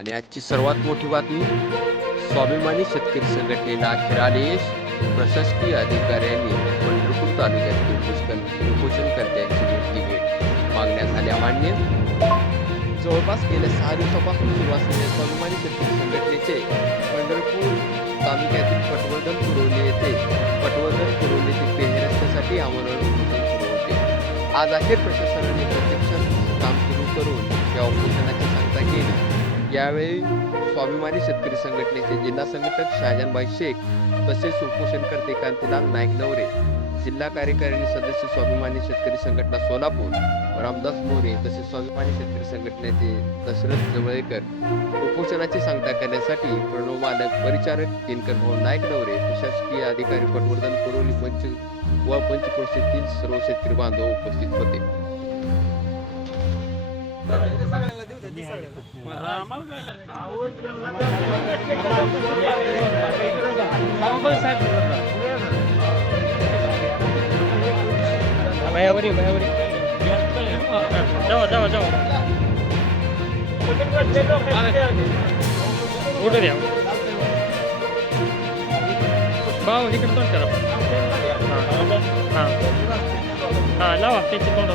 आणि आजची सर्वात मोठी बातमी स्वाभिमानी शेतकरी संघटनेला अखेर आदेश प्रशासकीय अधिकाऱ्यांनी पंढरपूर तालुक्यातील पुष्कर उपोषणकर्त्यांची भेटी भेट मागण्यात आल्या मान्य. जवळपास गेल्या सहा दिवसापासून सुरू असलेल्या स्वाभिमानी शेतकरी संघटनेचे पंढरपूर तालुक्यातील पटवर्धन पुरवले येथे पटवर्धन पुरवली ते पेहे रस्त्यासाठी आमरण उपोषण सुरू होते. आज अखेर प्रशासनाने प्रत्यक्ष काम सुरू करून या उपोषणाची सांगता केली. यावेळी स्वाभिमानी शेतकरी संघटनेचे जिल्हा संघटक शहाजानबाई शेख तसेच उपोषणकर्ते कांतीलाल नाईक नवरे जिल्हा कार्यकारिणी सदस्य स्वाभिमानी शेतकरी संघटना सोलापूर रामदास मोरे तसेच स्वाभिमानी शेतकरी संघटनेचे दशरथ जवळेकर उपोषणाची सांगता करण्यासाठी प्रणव मालक परिचारक दिनकर भाऊ नाईक नवरे प्रशासकीय अधिकारी पटवर्धन कुरोली पंच व पंचक्रोशीतील सर्व शेतकरी बांधव उपस्थित होते. बायावरी बायावरी जावा जावा जावा उठू द्या भाऊ इकडे तोंड करा. हां. हां लावा त्याची तोंड